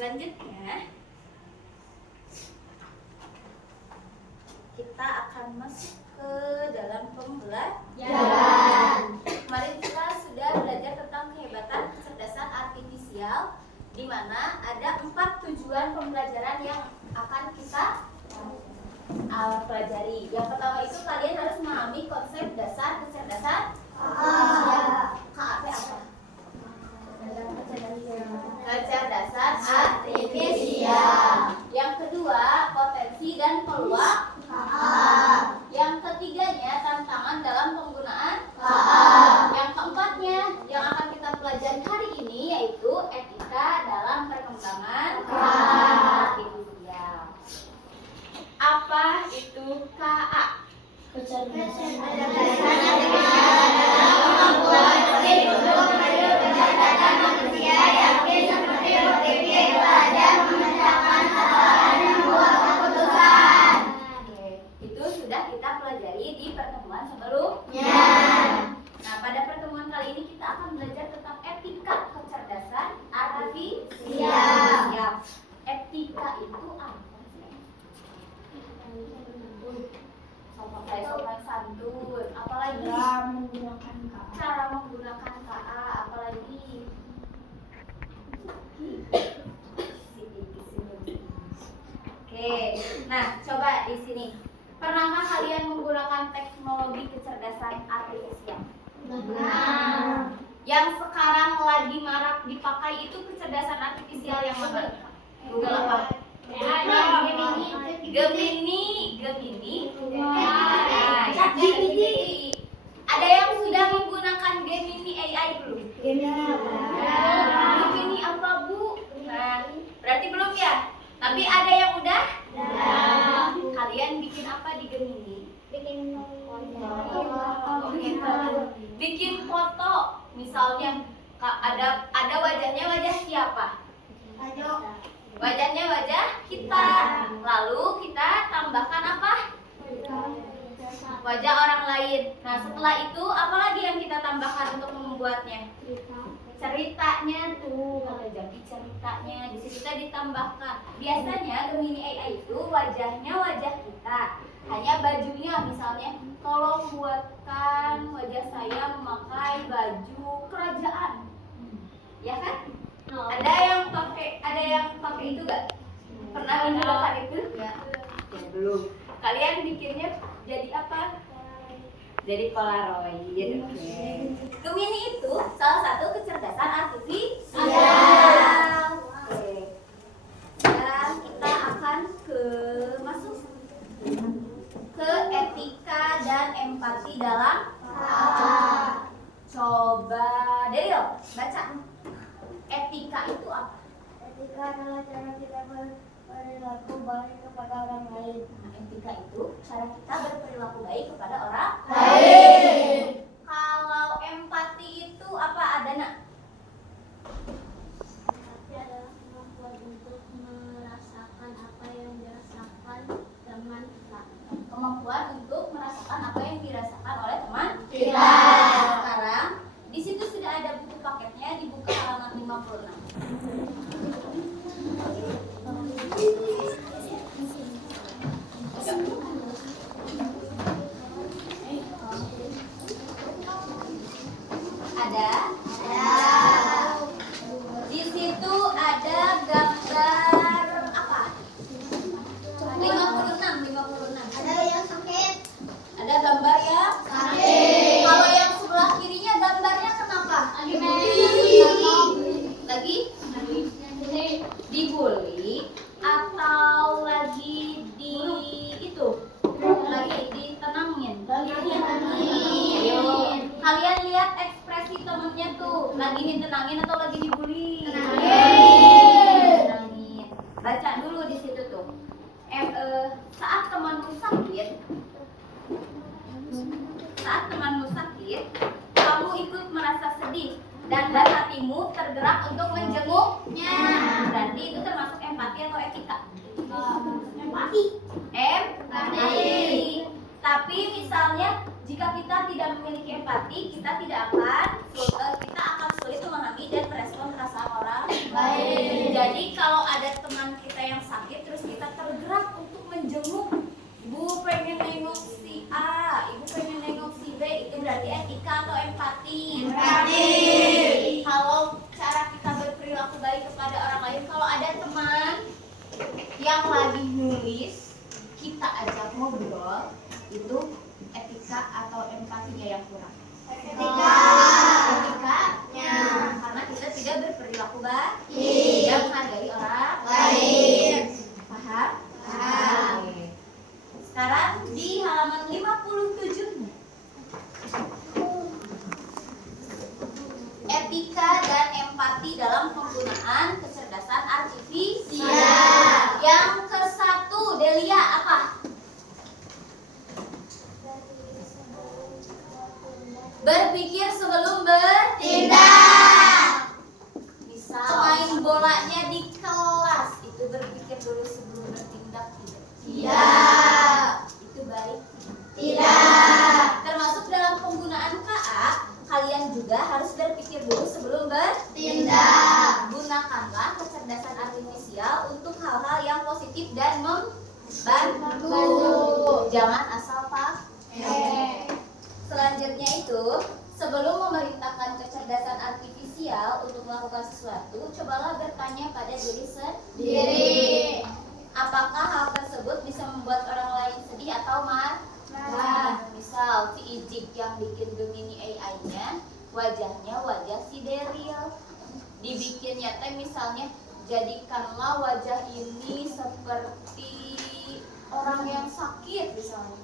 Selanjutnya kita akan masuk ke dalam pembelajaran. Kemarin kita sudah belajar tentang kehebatan kecerdasan artifisial, di mana ada 4 tujuan pembelajaran yang akan kita pelajari. Yang pertama itu kalian harus memahami konsep dasar kecerdasan artifisial. KAP apa? Kecerdasan artifisial. Yang kedua, potensi dan peluang. Yang ketiganya, tantangan dalam penggunaan. Yang keempatnya, yang akan kita pelajari hari ini yaitu etika dalam perkembangan artifisial. Apa itu KA? Kecerdasan artifisial dalam kemampuan untuk meniru kecerdasan manusia yang seperti berpikir, belajar, memecahkan kesalahan, dan membuat keputusan. Itu sudah kita pelajari di pertemuan sebelumnya. Nah, pada pertemuan kali ini kita akan belajar tentang etika kecerdasan artifisial. Etika itu apa sih? Sopan santun, apalagi cara menggunakan KA, apalagi Oke, nah coba di sini. Pernahkah kalian menggunakan teknologi kecerdasan artifisial? Benar. Yang sekarang lagi marak dipakai itu kecerdasan artifisial yang mana? Google apa? Gemini. ChatGPT. Ada yang sudah menggunakan Gemini AI belum? Gemini apa, Bu? Nah, berarti belum ya? Tapi ada yang udah? Kalian bikin apa di Gemini? Bikin foto. Misalnya ada wajahnya wajah siapa? Wajahnya wajah kita. Lalu kita tambahkan apa? Wajah orang lain. Nah, setelah itu apa lagi yang kita tambahkan untuk membuatnya? Ceritanya tuh, kata Jaki, ceritanya di situ kita ditambahkan. Biasanya Gemini AI itu wajahnya wajah kita, hanya bajunya misalnya, tolong buatkan wajah saya memakai baju kerajaan, ya kan? Ada yang pakai itu gak? Pernah menggunakan itu? Ya, belum. Kalian bikinnya jadi apa? Jadi Polaroid. Gemini itu salah satu kecerdasan artifisial. Dan kita akan masuk ke etika dan empati dalam coba Daryl baca. Etika itu apa? Etika adalah cara kita berperilaku baik kepada orang lain. Nah, etika itu cara kita berperilaku baik kepada orang lain. Kalau empati itu apa, ada nak? Empati adalah kemampuan untuk merasakan apa yang dirasakan teman kita. Kemampuan untuk merasakan apa yang dirasakan oleh teman kita. Sekarang di situ sudah ada buku paketnya, dibuka halaman 56. Ada. Di situ ada gambar apa? 56. Ada yang sakit. Ada gambar yang Sakit. Kalau yang sebelah kirinya gambarnya kenapa? Lagi dibully atau lagi lagi ditenangin? Ayo, kalian lihat ekspresi temennya tuh, lagi ditenangin atau lagi dibully? Tenangin. Baca dulu di situ tuh. Saat temanmu sakit, kamu ikut merasa sedih dan hatimu tergerak untuk menjenguknya. Berarti itu termasuk empati atau etika? Empati. Tapi misalnya jika kita tidak memiliki empati, kita akan sulit memahami dan merespon perasaan orang lain. Jadi kalau ada teman yang lagi nulis, kita ajak ngobrol, itu etika atau empatinya yang kurang? Etikanya, karena kita tidak berperilaku baik, tidak menghargai orang lain. Paham? Oke. Sekarang di halaman 57-nya. Etika dan empati dalam penggunaan kecerdasan artifisial. Yang ke-1, Delia, apa? Berpikir sebelum bertindak. Misal main bolanya di kelas, itu berpikir dulu sebelum bertindak tidak? Tidak. Itu baik? Tidak. Termasuk dalam penggunaan KA, kalian juga harus berpikir dulu sebelum bertindak. Gunakanlah kecerdasan artifisial untuk hal-hal yang positif dan membantu. Jangan asal pakai. Selanjutnya itu, sebelum memerintahkan kecerdasan artifisial untuk melakukan sesuatu, cobalah bertanya pada diri sendiri. Apakah hal tersebut bisa membuat orang lain sedih atau marah? Misal si Ijik yang bikin Gemini AI-nya, wajahnya wajah si Daryl. Dibikinnya teh misalnya, jadikanlah wajah ini seperti orang yang sakit misalnya.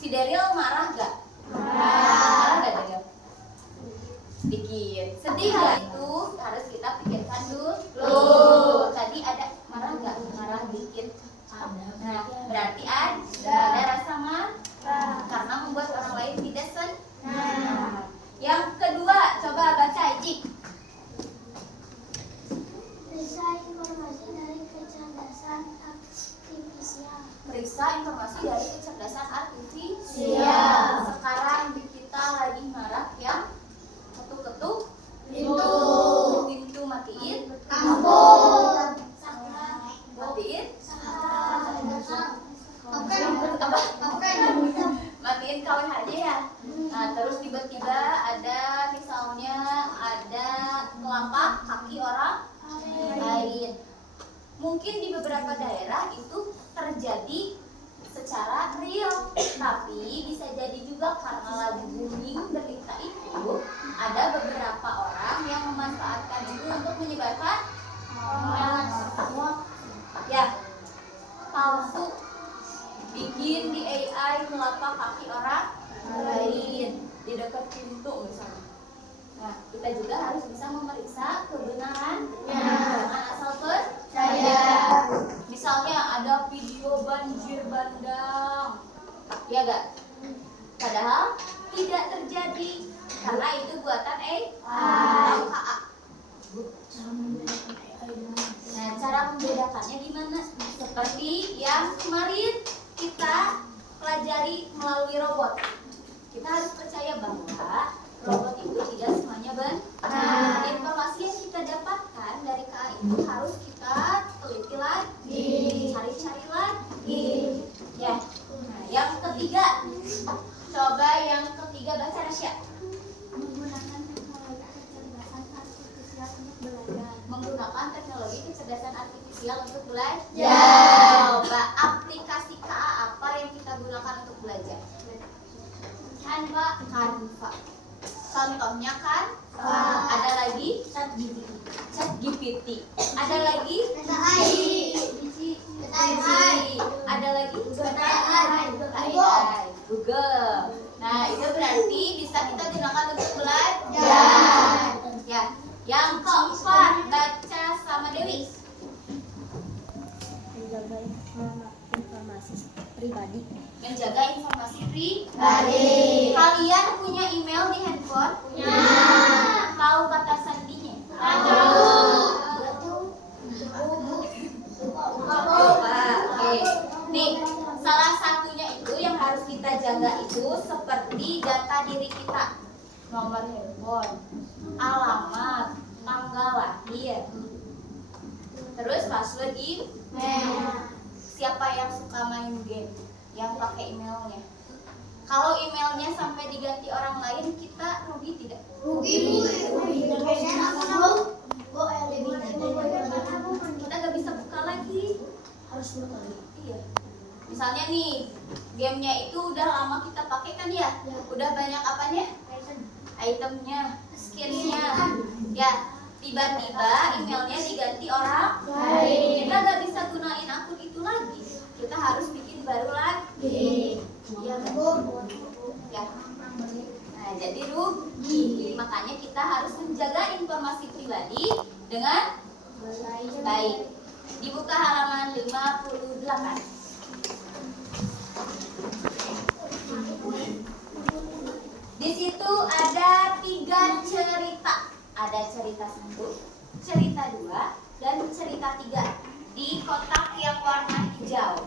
Si Daryl marah gak? Marah gak Daryl? Sedikit. Sedih gak? Itu harus kita pikirkan dulu. Tadi ada marah gak? Marah dikit. Nah, berarti ada rasa marah karena membuat orang lain tidak senang. Yang kedua, coba baca Ijik. Periksa informasi dari kecerdasan artifisial. Periksa informasi dari kecerdasan artifisial. Sekarang kita lagi marah yang ketuk-ketuk pintu, matiin matiin matiin KWH-nya ya. Nah, terus tiba-tiba ada misalnya ada telapak kaki orang lain. Mungkin di beberapa daerah itu terjadi secara real, tapi bisa jadi juga karena lagi booming berita itu, ada beberapa orang yang memanfaatkan itu untuk menyebarkan palsu, bikin di AI telapak kaki orang lain di dekat pintu misalnya. Nah, kita juga harus bisa memeriksa kebenarannya, jangan asal percaya. Misalnya ada video banjir bandang, ya gak? Padahal tidak terjadi karena itu buatan AI. Nah, cara membedakannya gimana? Seperti yang kemarin kita pelajari melalui robot. Kita harus percaya bahwa robot itu tidak semuanya benar. Informasi yang kita dapatkan dari KA itu harus kita teliti lagi, cari-cari lagi. Ya. Nah, yang ketiga, coba yang ketiga baca Rasya. Menggunakan teknologi kecerdasan artifisial untuk belajar. Menggunakan teknologi kecerdasan artifisial untuk belajar. Coba aplikasi KA apa yang kita gunakan untuk belajar? Canva. Contohnya kan? Ada lagi ChatGPT. Ada lagi Ada lagi Google. Nah, itu berarti bisa kita gunakan untuk belajar. Ya. Yang keempat, baca sama Dewi. Menjaga informasi pribadi. Menjaga informasi pribadi. Kalian punya email di handphone? Punya. Tahu kata sandinya? Tahu. Oke. Nih, salah satunya itu yang harus kita jaga itu seperti data diri kita. Nomor handphone, alamat, tanggal lahir. Terus password email. Siapa yang suka main game? Yang pakai emailnya. Kalau emailnya sampai diganti orang lain, kita rugi tidak? Rugi. Kita misalnya nih, gamenya itu udah lama kita pakai kan ya? Udah banyak apanya? Itemnya, skinnya. Ya, tiba-tiba emailnya diganti orang lain. Kita nggak bisa gunain akun itu lagi. Kita harus bikin baru lagi. Ya, ya. Nah, jadi rugi. Makanya kita harus menjaga informasi pribadi dengan baik. Dibuka halaman 58. Di situ ada 3 cerita. Ada cerita 1, cerita 2, dan cerita 3 di kotak yang warna hijau.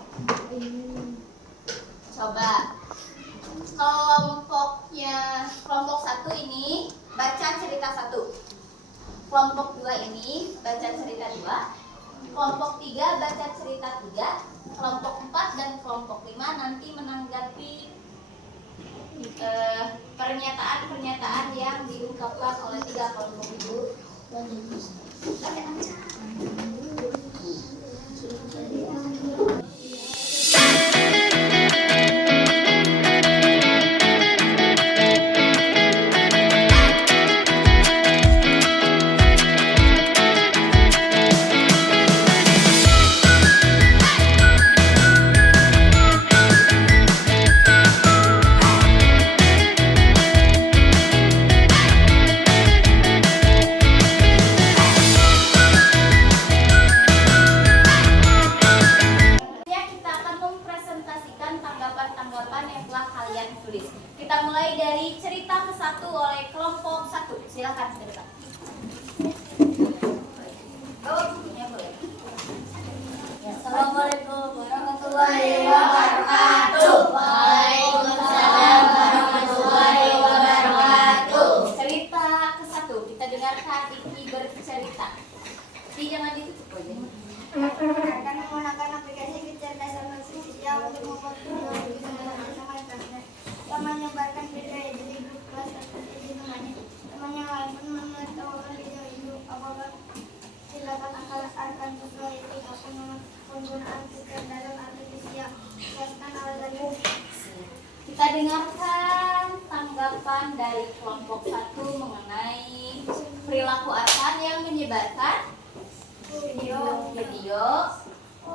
Coba kelompok 1 ini baca cerita 1. Kelompok 2 ini baca cerita 2. Kelompok 3 baca cerita 3. Kelompok 4 dan kelompok 5 nanti menanggapi pernyataan-pernyataan yang diungkapkan oleh 3 kelompok itu. Tanggapan yang telah kalian tulis. Kita mulai dari cerita ke-1 oleh kelompok 1. Silakan ke depan. Oh, bukunya boleh. Assalamualaikum warahmatullahi wabarakatuh. Waalaikumsalam warahmatullahi wabarakatuh. Cerita ke-1 kita dengarkan Iki bercerita. Tapi jangan ditutup aja. Akan menggunakan aplikasi kecerdasan artifisial untuk membuat video bersama kelasnya. Yang menyebarkan video itu di grup kelas seperti namanya. Teman yang lain pun menertawakan video itu. Apakah silakan akan sesuai itu akan penggunaan kecerdasan artifisial. Jelaskan alasannya. Kita dengarkan tanggapan dari kelompok 1 mengenai perilaku Arkan yang menyebarkan video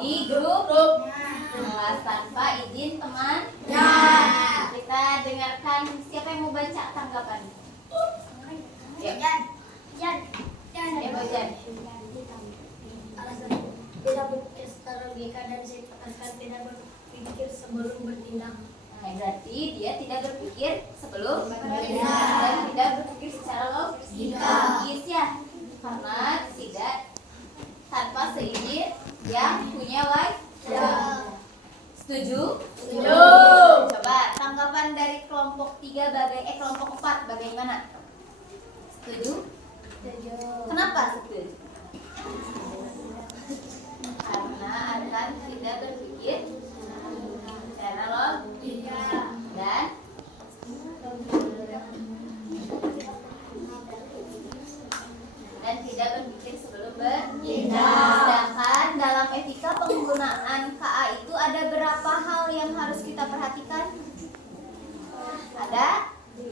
di grup kelas tanpa izin teman. Kita dengarkan siapa yang mau baca tanggapan. Alasan tidak berpikir secara logika dan sifat akan tidak berpikir sebelum bertindak. Nah, berarti dia tidak berpikir sebelum bertindak dan tidak berpikir secara logis ya, karena tidak tanpa seizin yang punya wajib. Setuju? Setuju. Coba tanggapan dari kelompok 3 kelompok 4 bagaimana? Setuju? Setuju. Kenapa setuju? Karena Arkan tidak berpikir secara logika dan tidak berpikir sebelum bertindak. Sedangkan dalam etika penggunaan KA itu ada berapa hal yang harus kita perhatikan? Ada? 1.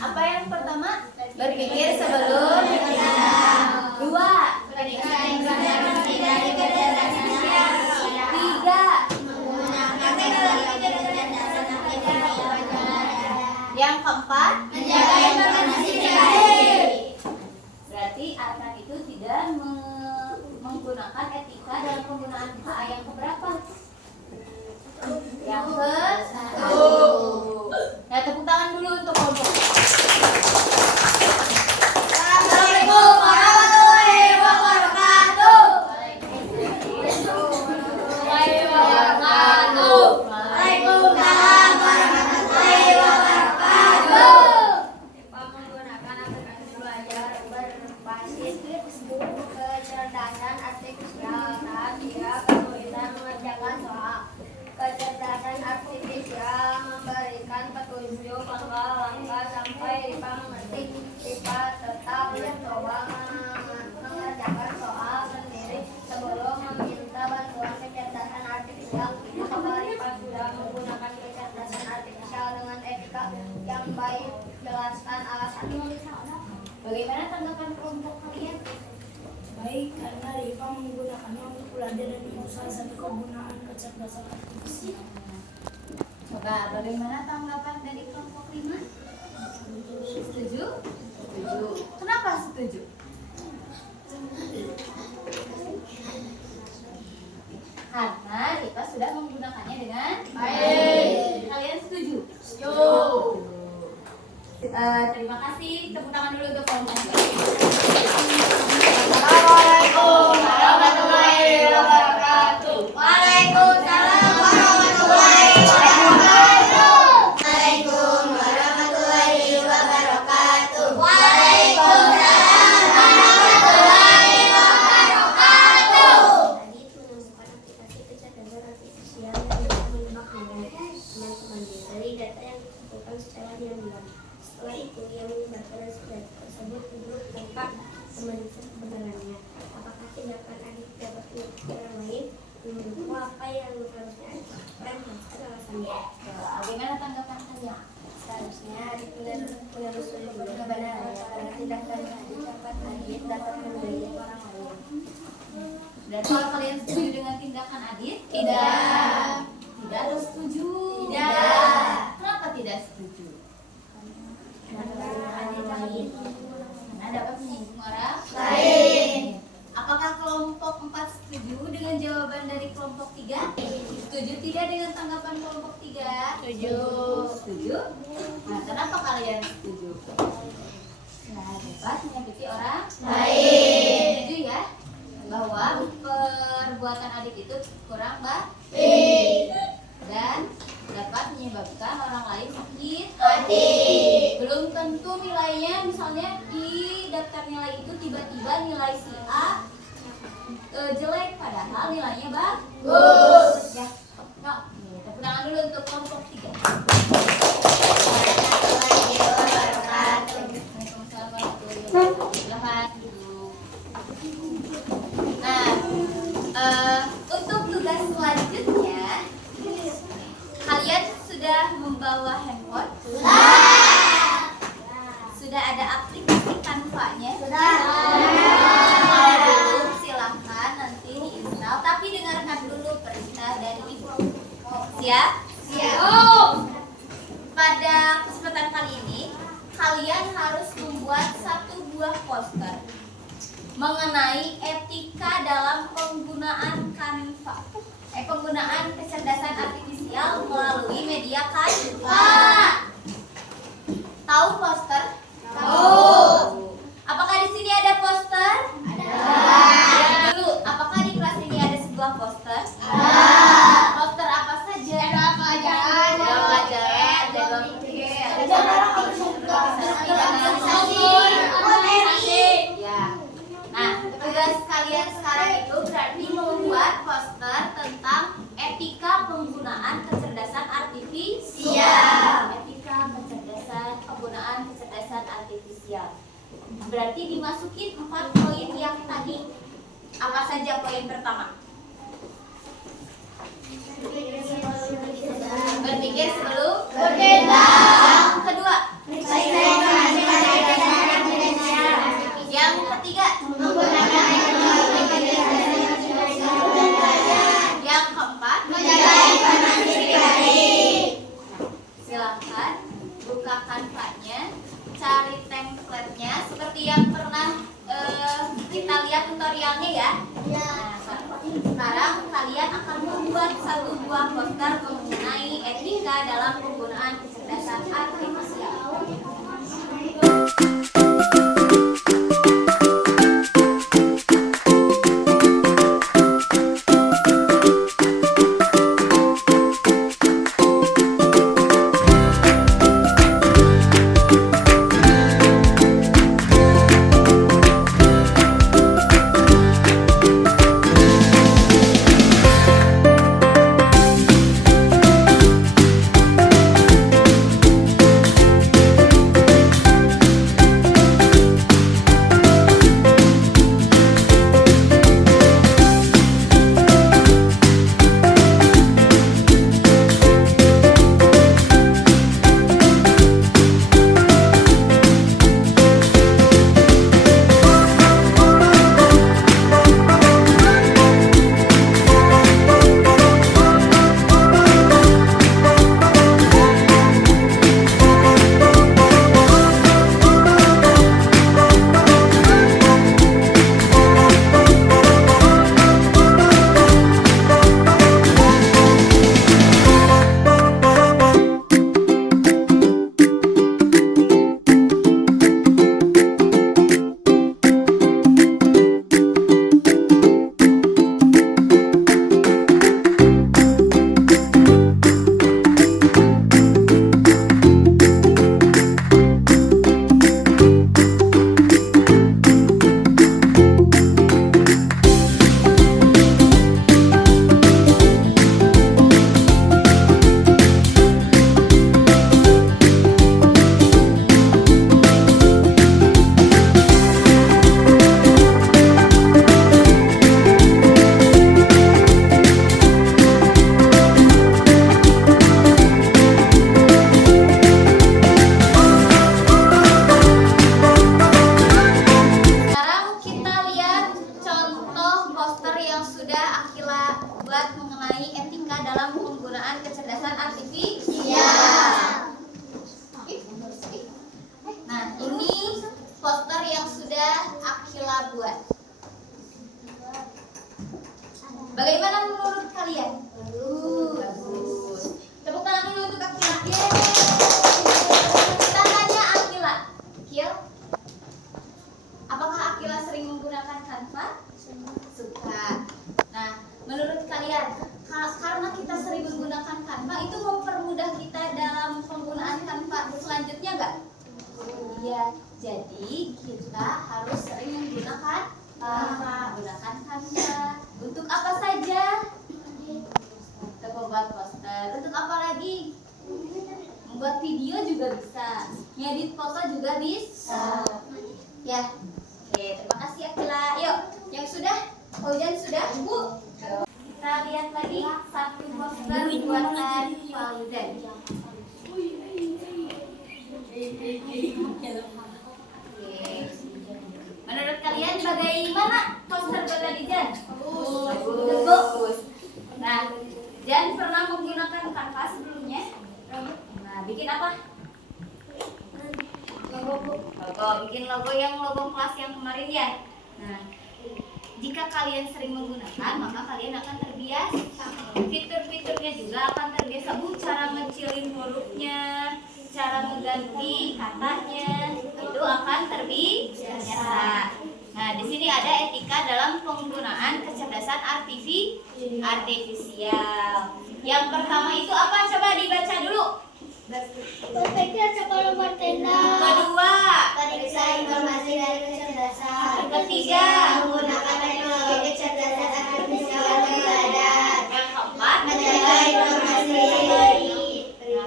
Apa yang pertama? Berpikir sebelum bertindak. 2. 3. Yang keempat, menjaga informasi pribadi. Berarti Arkan itu tidak menggunakan etika dalam penggunaan KA yang keberapa? Yang ke-1. Nah, tepuk tangan dulu untuk kelompok. Assalamualaikum warahmatullahi wabarakatuh. Waalaikumsalam warahmatullahi wabarakatuh. Menggunakan aplikasi belajar berbasis kecerdasan artifisial saat dia kesulitan mengerjakan soal. Kecerdasan artifisial memberikan petunjuk dengan baik, jelaskan alasannya. Bagaimana tanggapan kelompok kalian? Baik, karena Rifa menggunakannya untuk belajar dan itu salah satu kegunaan kecerdasan artifisial. Coba bagaimana tanggapan dari kelompok 5? Setuju? Setuju. Kenapa setuju? Karena kita sudah menggunakannya dengan baik. Kalian setuju? Setuju. Terima kasih. Tepuk tangan dulu untuk kelompok. Assalamualaikum warahmatullahi wabarakatuh. Waalaikumsalam warahmatullahi wabarakatuh. Waalaikumsalam warahmatullahi wabarakatuh. Waalaikumsalam warahmatullahi wabarakatuh. Tadi itu menemukan aplikasi kecerdasan artifisial yang bisa menebak nilai teman-teman dari data yang dikumpulkan secara diam-diam. Setelah itu, ia menyebarkan hasil data tersebut ke grup tanpa memeriksa kebenarannya. Apakah tindakan adik dapat menyakiti orang lain? Menurutku, apa yang harusnya adik lakukan? Jelaskan alasannya. Bagaimana tanggapan kalian? Seharusnya adik menerus kebenarannya karena tindakan adik dapat mengganggu orang lain. Dan kalau kalian setuju dengan tindakan Adit? Tidak. Tidak atau setuju? Tidak. Kenapa tidak setuju? Karena dapat menyinggung orang lain. Apakah kelompok 4 setuju dengan jawaban dari kelompok 3? Setuju tidak dengan tanggapan kelompok 3? Setuju. Setuju? Nah, kenapa kalian setuju? Nah, dapat menyakiti orang lain. Setuju ya? Bahwa perbuatan adik itu kurang baik dan dapat menyebabkan orang lain sakit hati. Belum tentu nilainya, misalnya di daftar nilai itu tiba-tiba nilai si A jelek padahal nilainya bagus. Ya, no, tepuk tangan dulu untuk kelompok 3. Waalaikumsalam warahmatullahi wabarakatuh. Silakan duduk. Nah, untuk tugas selanjutnya, kalian sudah membawa handphone? Sudah ada aplikasi Canva-nya? Kalau belum, silahkan nanti diinstal. Tapi dengarkan dulu perintah dari ibu. Siap? Siap. Pada kesempatan kali ini, kalian harus membuat 1 buah poster mengenai etika dalam penggunaan Canva. Penggunaan kecerdasan artifisial melalui media Canva. Tahu poster? Tahu. Apakah di sini ada poster? Ada. Lihat dulu, apakah di kelas ini ada sebuah poster? Ada. Poster apa saja? Ada pelajaran, ada pelajaran, ada ya. Nah, tugas kalian sekarang itu berarti membuat poster tentang etika penggunaan kecerdasan artifisial. Etika penggunaan kecerdasan artifisial. Berarti dimasukin 4 poin yang tadi. Apa saja poin pertama? Berpikir sebelum bertindak. Kedua, yang ketiga, yang keempat, silahkan buka Canva-nya, cari template-nya seperti yang pernah kita lihat tutorialnya ya. Nah, sekarang kalian akan membuat 1 buah poster mengenai etika dalam penggunaan kecerdasan artifisial. buat? Bagaimana menurut kalian? Bagus. Tepuk tangan dulu untuk Akila. Kita tanya Akila. Akil, apakah Akila sering menggunakan Canva? Suka. Nah, menurut kalian, karena kita sering menggunakan Canva, itu mempermudah kita dalam penggunaan Canva selanjutnya nggak? Iya. Jadi kita harus sering menggunakan menggunakan Canva. Untuk apa saja? Untuk membuat poster. Untuk apa lagi? Membuat video juga bisa. Ngedit foto juga bisa. Ya. Oke, terima kasih Akila. Yuk, yang sudah? Fauzan sudah? Bu. Kita lihat lagi satu poster buatan Fauzan. Menurut kalian bagaimana poster buatan Jan? Bagus. Nah, Jan pernah menggunakan Canva sebelumnya? Nah, bikin apa? Logo. Bikin logo yang logo kelas yang kemarin ya. Nah, jika kalian sering menggunakan, maka kalian akan terbiasa. Fitur-fiturnya juga akan terbiasa. Cara ngecilin hurufnya, cara mengganti katanya, itu akan terbiasa. Nah, di sini ada etika dalam penggunaan kecerdasan artifisial. Yang pertama itu apa? Coba dibaca dulu. Berpikir sebelum bertindak. Kedua, Periksa informasi dari kecerdasan. Ketiga, Menggunakan teknologi kecerdasan artifisial untuk belajar. yang keempat, Menjaga informasi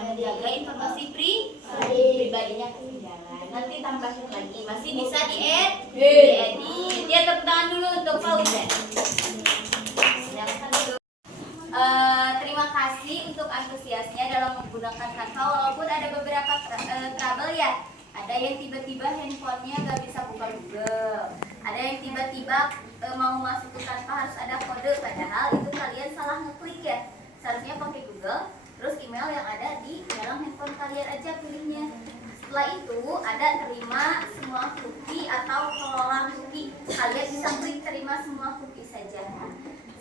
menjaga informasi pribadinya ketinggalan. Nanti tambahin lagi, masih bisa diedit. Ya, tepuk tangan dulu untuk Fauzan. Silakan dulu. Terima kasih untuk antusiasnya dalam menggunakan Canva, walaupun ada beberapa trouble ya. Ada yang tiba-tiba handphonenya nggak bisa buka Google. Ada yang tiba-tiba mau masuk ke Canva harus ada kode, padahal itu kalian salah ngeklik ya. Seharusnya pakai Google, terus email yang ada di dalam handphone kalian aja pilihnya. Setelah itu ada terima semua cookie atau kelola cookie. Kalian bisa klik terima semua cookie saja.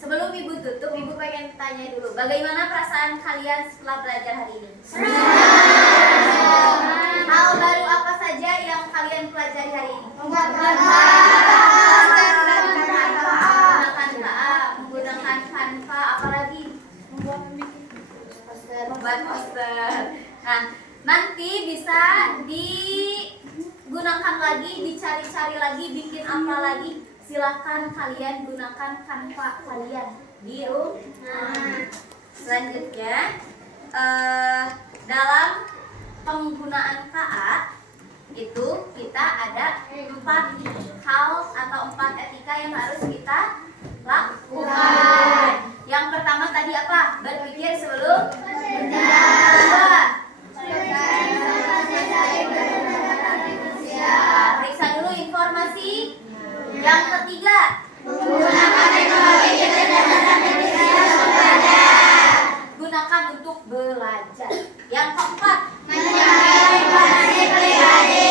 Sebelum Ibu tutup, Ibu pengen tanya dulu, bagaimana perasaan kalian setelah belajar hari ini? Hal baru apa saja yang kalian pelajari hari ini? Menggunakan Canva, apalagi? Membuat poster. Nah, nanti bisa digunakan lagi, dicari-cari lagi, bikin apa lagi. Silahkan kalian gunakan Canva kalian di rumah. Selanjutnya, dalam penggunaan KA itu kita ada 4 hal atau 4 etika yang harus kita lakukan. Yang pertama tadi apa? Berpikir sebelum bertindak. Periksa dulu informasi. Yang ketiga, Menggunakan teknologi kecerdasan artifisial untuk belajar. gunakan untuk belajar. Yang keempat, Menjaga informasi pribadi.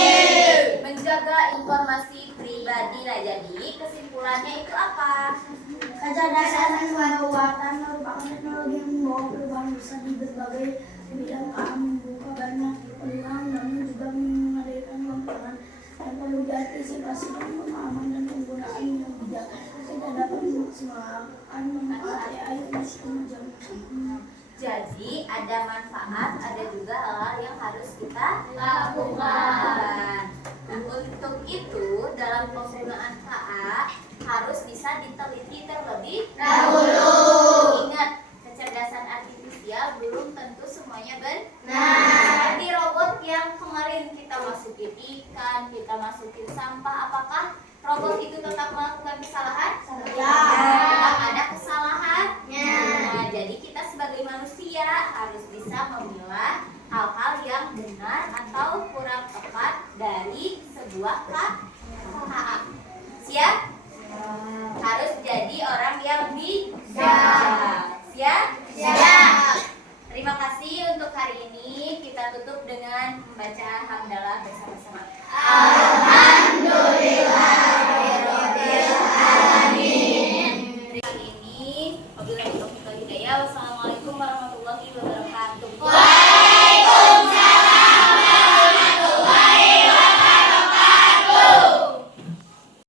menjaga informasi pribadi. Nah, jadi kesimpulannya itu apa? Kecerdasan buatan merupakan teknologi yang membawa perubahan besar di berbagai bidang keamanan, membuka banyak peluang, namun juga menghadirkan tantangan yang perlu diantisipasi dengan pemahaman dan penggunaan yang bijak. Kita dapat memaksimalkan manfaat AI meski menjauh. Jadi ada manfaat, ada juga hal yang harus kita lakukan. Untuk itu dalam penggunaan KA harus bisa diteliti terlebih dahulu. Ingat, kecerdasan artifisial belum tentu semuanya benar. Seperti robot yang kemarin kita masukin ikan, kita masukin sampah, apakah robot itu tetap melakukan kesalahan? Ya. Tetap ada kesalahannya. Nah, jadi kita sebagai manusia harus bisa memilah hal-hal yang benar atau kurang tepat dari sebuah